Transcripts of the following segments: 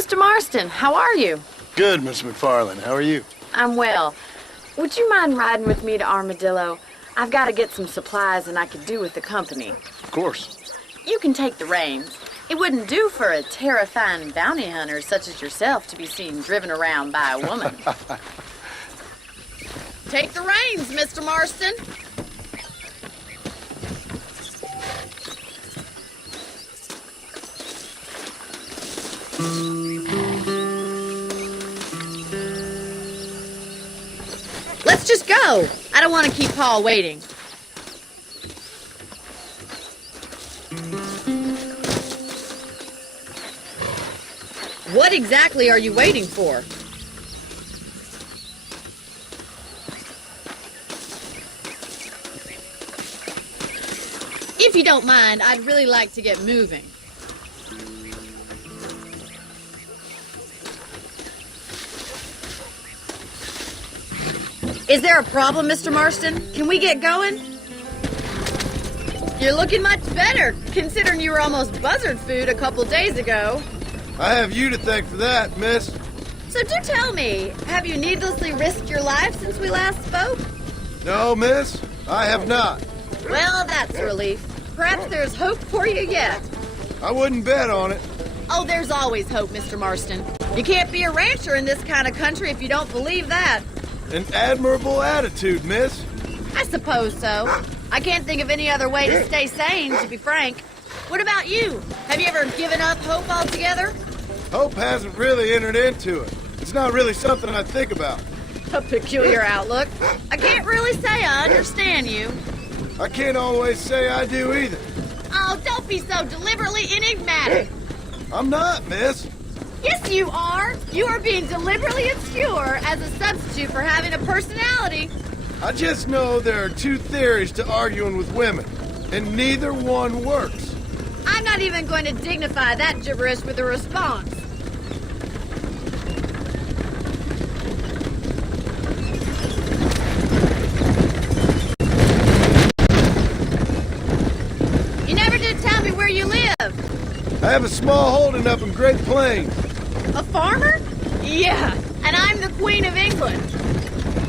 Mr. Marston, how are you? Good, Miss McFarland. How are you? I'm well. Would you mind riding with me to Armadillo? I've got to get some supplies and I could do with the company. Of course. You can take the reins. It wouldn't do for a terrifying bounty hunter such as yourself to be seen driven around by a woman. Take the reins, Mr. Marston. Let's just go. I don't want to keep Paul waiting. What exactly are you waiting for? If you don't mind, I'd really like to get moving. Is there a problem, Mr. Marston? Can we get going? You're looking much better, considering you were almost buzzard food a couple days ago. I have you to thank for that, miss. So do tell me, have you needlessly risked your life since we last spoke? No, miss, I have not. Well, that's a relief. Perhaps there's hope for you yet. I wouldn't bet on it. Oh, there's always hope, Mr. Marston. You can't be a rancher in this kind of country if you don't believe that. An admirable attitude, miss. I suppose so. I can't think of any other way to stay sane, to be frank. What about you? Have you ever given up hope altogether? Hope hasn't really entered into it. It's not really something I think about. A peculiar outlook. I can't really say I understand you. I can't always say I do either. Oh, don't be so deliberately enigmatic. I'm not, miss. Yes, you are. You are being deliberately obscure as a substitute for having a personality. I just know there are two theories to arguing with women, and neither one works. I'm not even going to dignify that gibberish with a response. You never did tell me where you live. I have a small holding up in Great Plains. A farmer? Yeah, and I'm the Queen of England.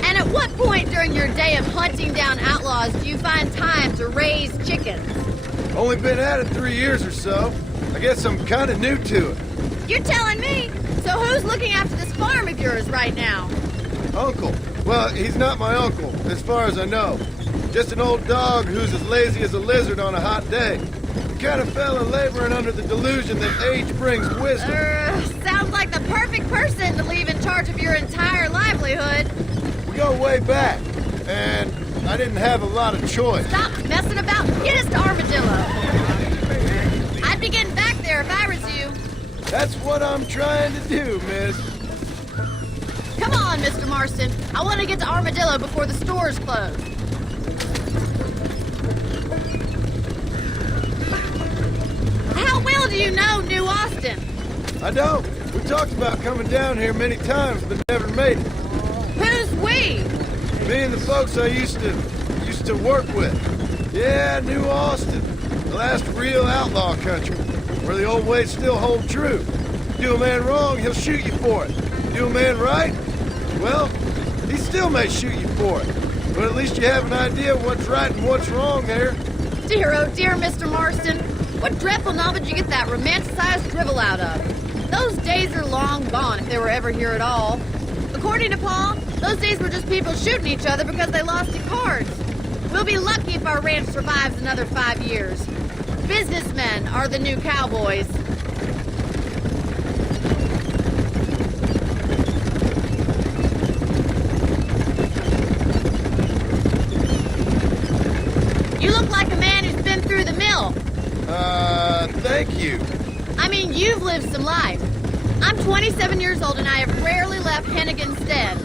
And at what point during your day of hunting down outlaws do you find time to raise chickens? Only been at it 3 years or so. I guess I'm kind of new to it. You're telling me? So who's looking after this farm of yours right now? Uncle. Well, he's not my uncle, as far as I know. Just an old dog who's as lazy as a lizard on a hot day. The kind of fella laboring under the delusion that age brings wisdom. Sounds like the perfect person to leave in charge of your entire livelihood. We go way back, and I didn't have a lot of choice. Stop messing about. Get us to Armadillo. I'd be getting back there if I was you. That's what I'm trying to do, miss. Come on, Mr. Marston. I want to get to Armadillo before the stores close. How well do you know New Austin? I don't. We talked about coming down here many times, but never made it. Who's we? Me and the folks I used to work with. Yeah, New Austin. The last real outlaw country, where the old ways still hold true. Do a man wrong, he'll shoot you for it. Do a man right? Well, he still may shoot you for it. But at least you have an idea of what's right and what's wrong there. Dear, oh dear, Mr. Marston. What dreadful novel did you get that romanticized drivel out of? Those days are long gone, if they were ever here at all. According to Paul, those days were just people shooting each other because they lost at cards. We'll be lucky if our ranch survives another 5 years. Businessmen are the new cowboys. You look like a man who's been through the mill. Thank you. I mean, you've lived some life. I'm 27 years old and I have rarely left Hennigan's Den.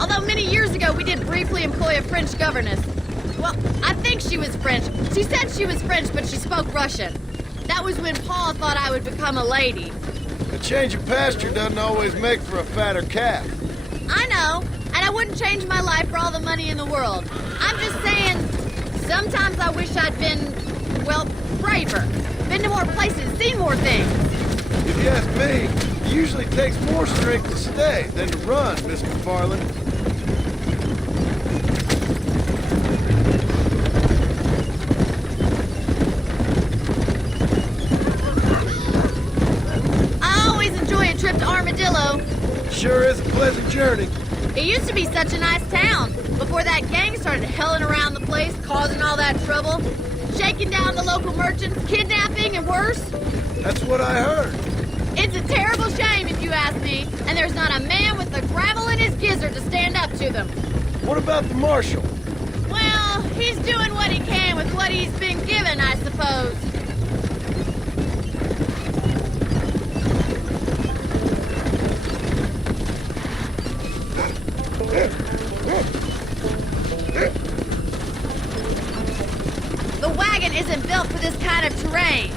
Although many years ago we did briefly employ a French governess. Well, I think she was French. She said she was French, but she spoke Russian. That was when Paul thought I would become a lady. A change of pasture doesn't always make for a fatter calf. I know, and I wouldn't change my life for all the money in the world. I'm just saying, sometimes I wish I'd been, well, braver. Been to more places, seen more things. If you ask me, It usually takes more strength to stay than to run, Mr. Farland. I always enjoy a trip to Armadillo. Sure is a pleasant journey. It used to be such a nice town before that gang started helling around the place, causing all that trouble, shaking down the local merchants, kidnapping, and worse. That's what I heard. It's a terrible shame, if you ask me, and there's not a man with the gravel in his gizzard to stand up to them. What about the marshal? Well, he's doing what he can with what he's been given, I suppose. The wagon isn't built for this kind of terrain.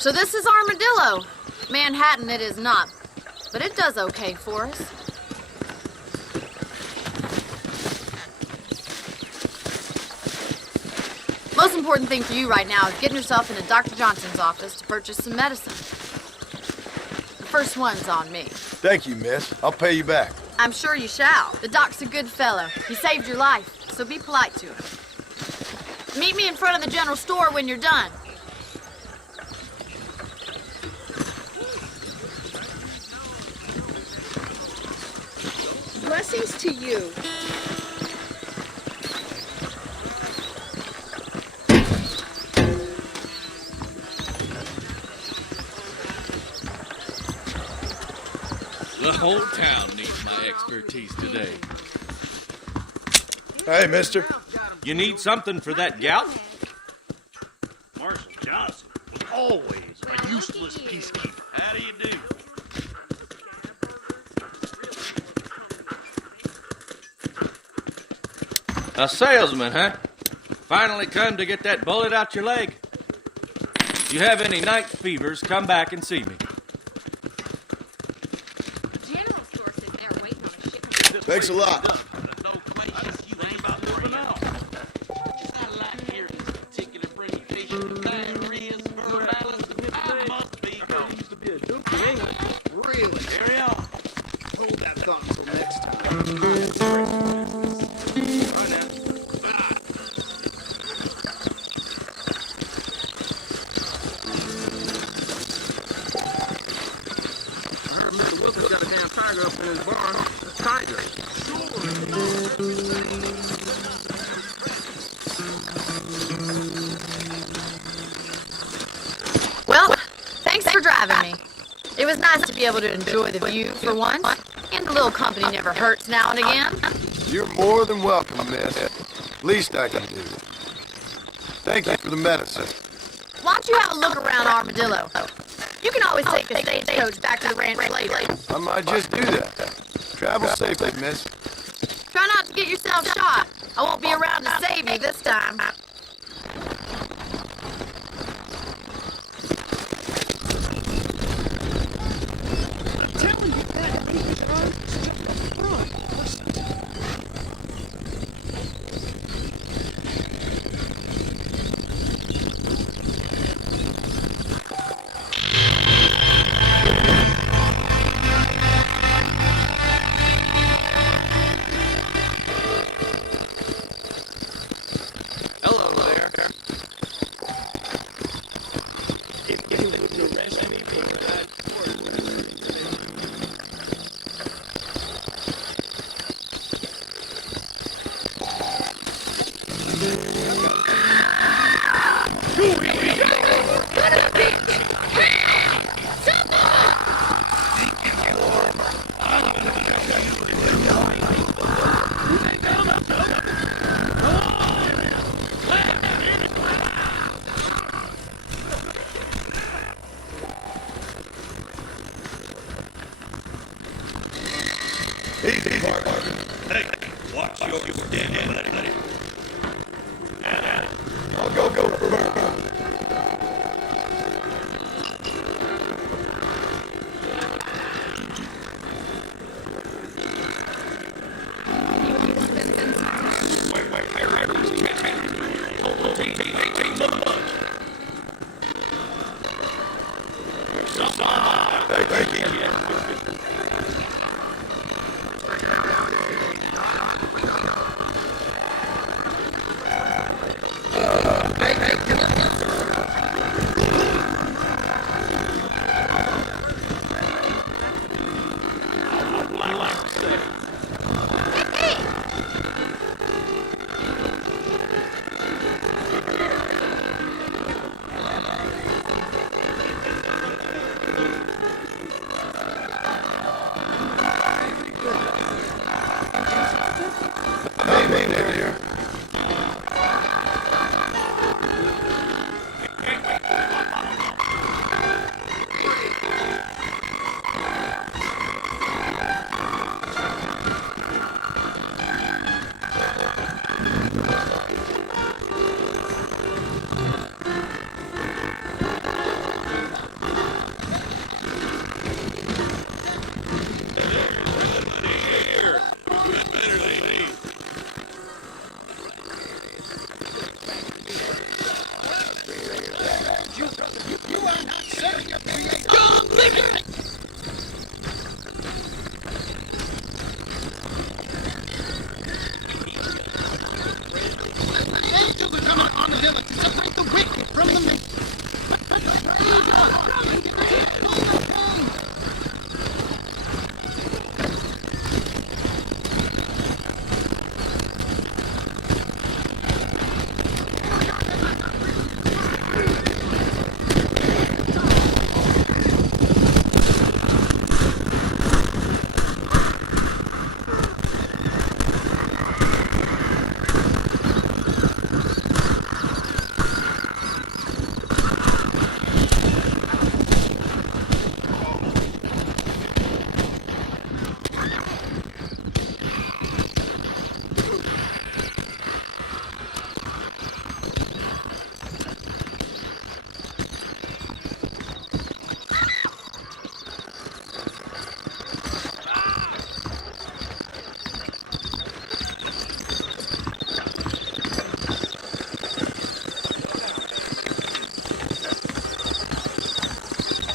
So this is Armadillo. Manhattan it is not, but it does okay for us. Most important thing for you right now is getting yourself into Dr. Johnson's office to purchase some medicine. The first one's on me. Thank you, miss. I'll pay you back. I'm sure you shall. The doc's a good fellow. He saved your life, so be polite to him. Meet me in front of the general store when you're done. Blessings to you. The whole town needs my expertise today. Hey, mister. You need something for that gout? Marshal Johnson was always a useless peacekeeper. How do you do? A salesman, huh? Finally come to get that bullet out your leg? You have any night fevers, come back and see me. The general store says they're waiting on a shipment. Thanks a lot. There's no place you ain't about moving out. I like hearing this particular presentation of diarrheas, verbality. I must be used to be a dookie, ain't it? Really? Carry on. Hold that thought until next time. Right now. I heard Mr. Wilson's got a damn tiger up in his barn. A tiger. Well, thanks for driving me. It was nice to be able to enjoy the view for once, and a little company never hurts now and again. You're more than welcome, miss. Least I can do. Thank you for the medicine. Why don't you have a look around Armadillo? You can always take a stagecoach back to the ranch later. I might just do that. Travel safely, miss. Try not to get yourself shot. I won't be around to save you this time. Telling you that English is just a front. Hello. Easy, Parker. Hey, watch your damn buddy. I'll go for her.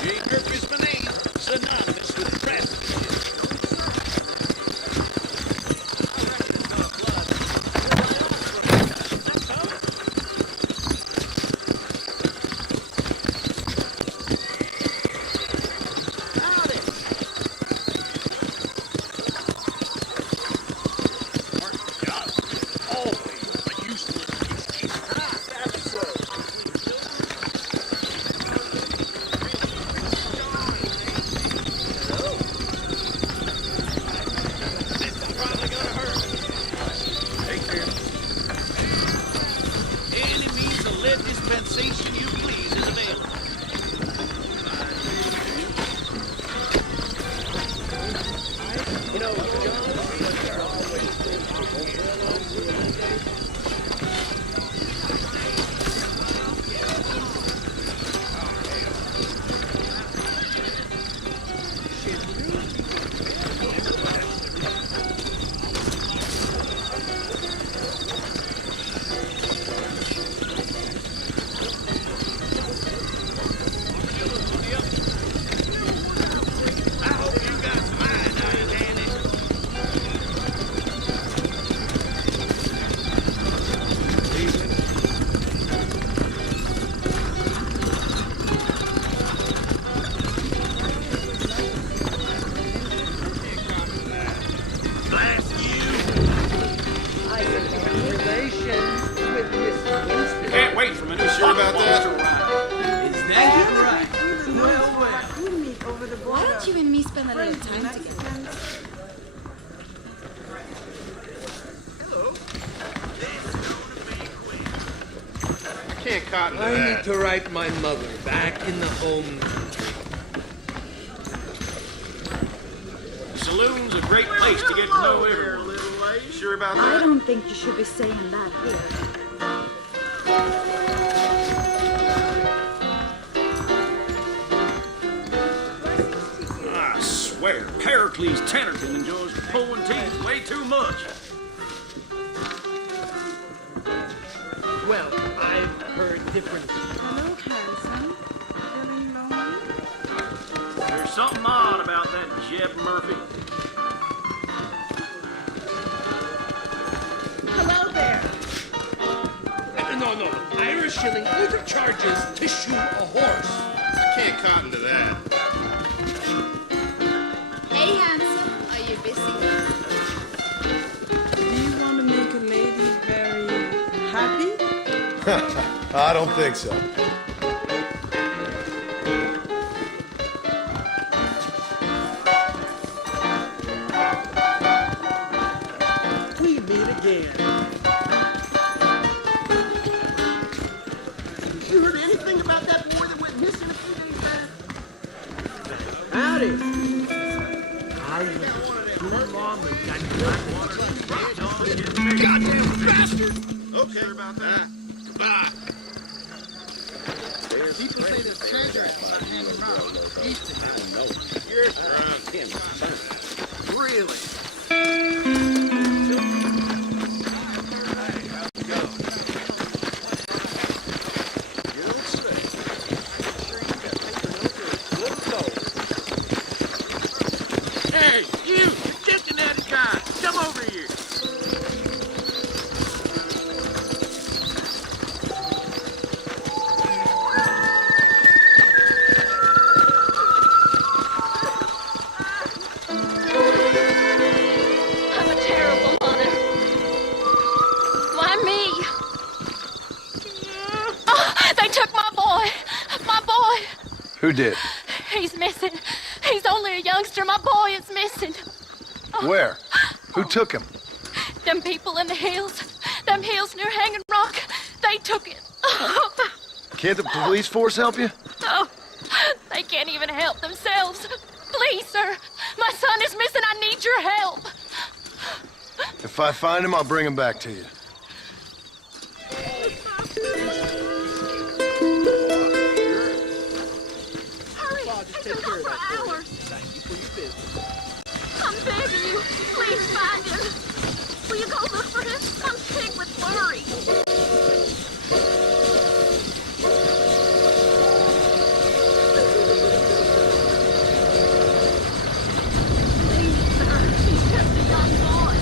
G.Parkers my name, synonymous with traffic. Any means of lead dispensation you please is available. I hope you got some iodine handy. Blast you! Can't wait for me to Sure about that? Why don't you and me spend a little time together? Can't cotton to I that. need to write my mother back in the home. Salute saloon's a great place to get to know everyone. You sure about I that? don't think you should be saying that here. I swear, Pericles Tennerton enjoys pulling teeth way too much. Well, I've heard different. Hello, Harrison. Feeling lonely? There's something odd about that Jeb Murphy. Hello there. No. Irish shilling overcharges to shoot a horse. I can't cotton to that. Hey, handsome. Are you busy? Do you want to make a lady very happy? I don't think so. We meet again. You heard anything about that boy that went missing a few days back? Howdy. I was too long and got goddamn bastard! Okay about that. Goodbye. People say there's treasure at Handy Mountain, east of here. You're drunk. Really? Hey, you Cincinnati guy, come over here. I'm a terrible mother. Why me? Oh, they took my boy. My boy. Who did? He's missing. He's only a youngster. My boy is missing. Where? Who took him? Them people in the hills. Them hills near Hanging Rock. They took it. Can't the police force help you? Oh, they can't even help themselves. Please, sir. My son is missing. I need your help. If I find him, I'll bring him back to you. Hurry. He's been gone for hours. Thank you for your business. I'm begging you. Please find him. Will you go look for him? I'm sick with worry. Please, sir. He's just a young boy.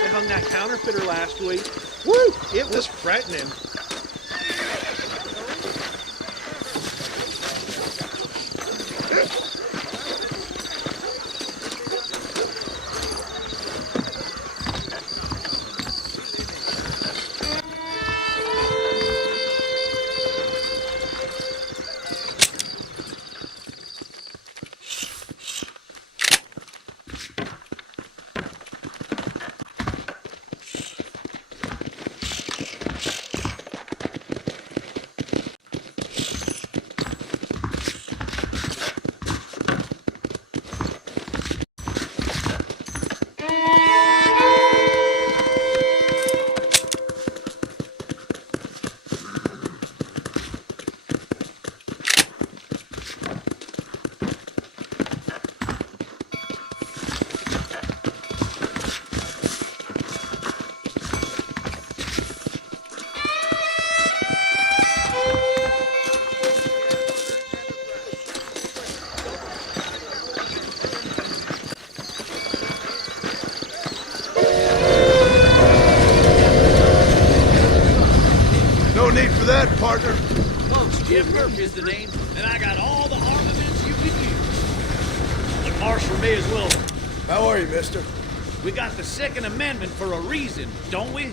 They hung that counterfeiter last week. Woo! It was frightening. No need for that, partner. Folks, Jeb Murphy's the name, and I got all the armaments you could use. The Marshal may as well. How are you, mister? We got the Second Amendment for a reason, don't we?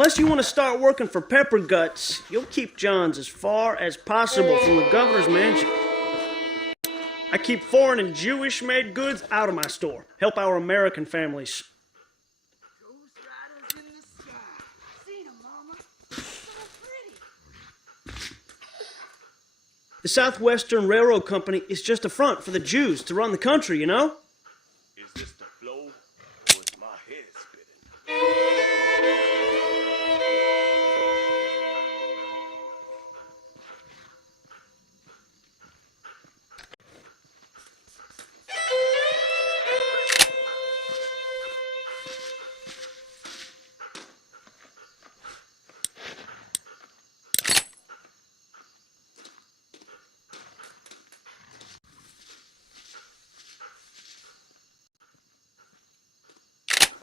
Unless you want to start working for Pepper Guts, you'll keep John's as far as possible from the governor's mansion. I keep foreign and Jewish-made goods out of my store. Help our American families. Ghost riders in the sky. Seen 'em, Mama. So pretty. The Southwestern Railroad Company is just a front for the Jews to run the country, you know? Is this the flow, or is my head spinning?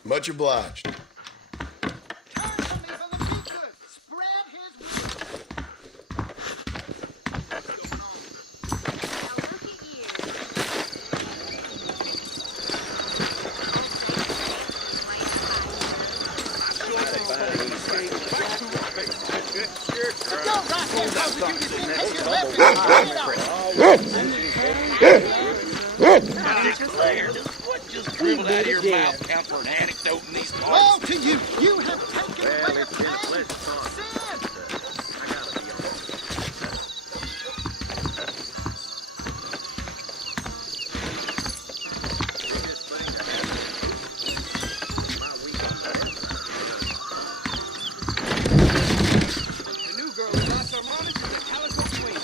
Much obliged. Just dribbled out of your mouth, count for an anecdote in these parts. All to you. You have taken away a sin. The new girl who lost her mom is the Calico Queen.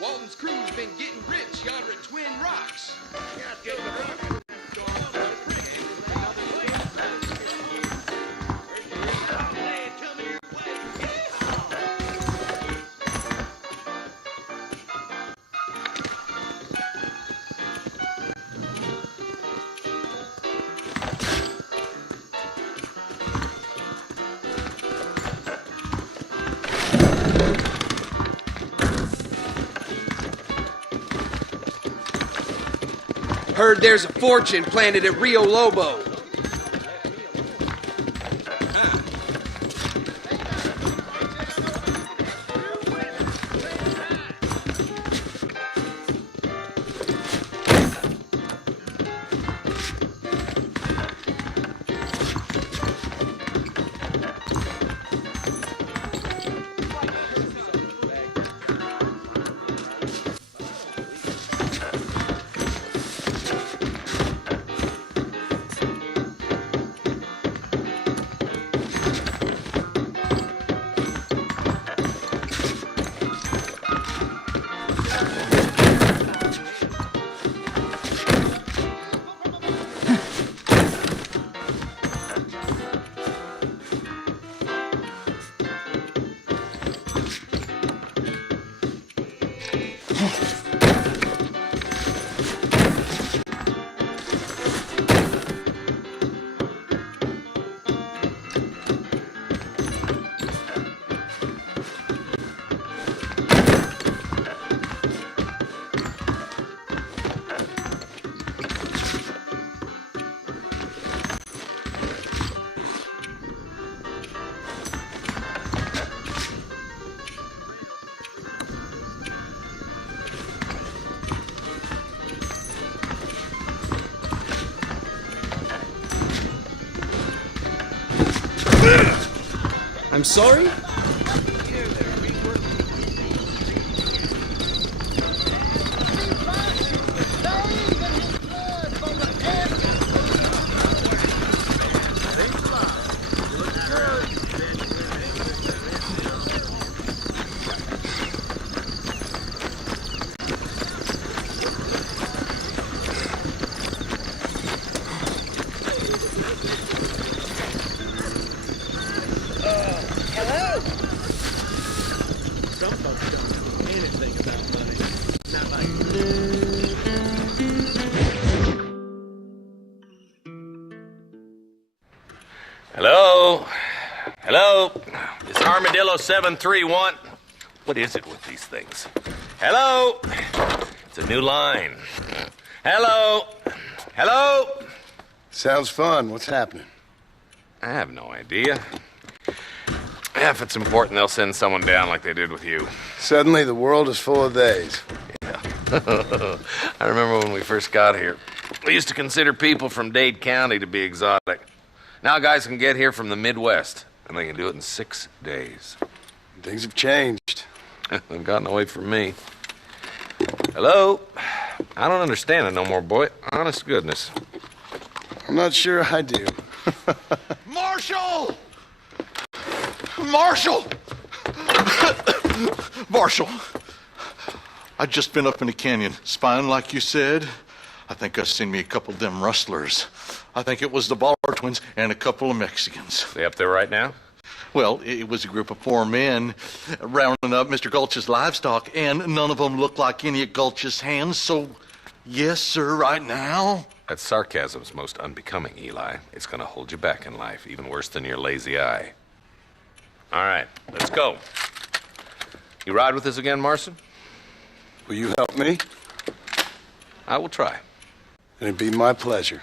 Walton's crew's been getting rich yonder at Twin Rocks. Heard there's a fortune planted at Rio Lobo. I'm sorry? Hello? Hello? It's Armadillo 731. What is it with these things? Hello? It's a new line. Hello? Hello? Sounds fun. What's happening? I have no idea. Yeah, if it's important, they'll send someone down like they did with you. Suddenly, the world is full of theys. Yeah. I remember when we first got here. We used to consider people from Dade County to be exotic. Now guys can get here from the Midwest, and they can do it in 6 days. Things have changed. They've gotten away from me. Hello? I don't understand it no more, boy. Honest to goodness. I'm not sure I do. Marshall! Marshall! Marshall! I'd just been up in the canyon, spying like you said. I think I seen me a couple of them rustlers. I think it was the Baller twins and a couple of Mexicans. They up there right now? Well, it was a group of 4 men rounding up Mr. Gulch's livestock, and none of them looked like any of Gulch's hands, so yes, sir, right now. That sarcasm's most unbecoming, Eli. It's gonna hold you back in life, even worse than your lazy eye. All right, let's go. You ride with us again, Marston? Will you help me? I will try. It'd be my pleasure.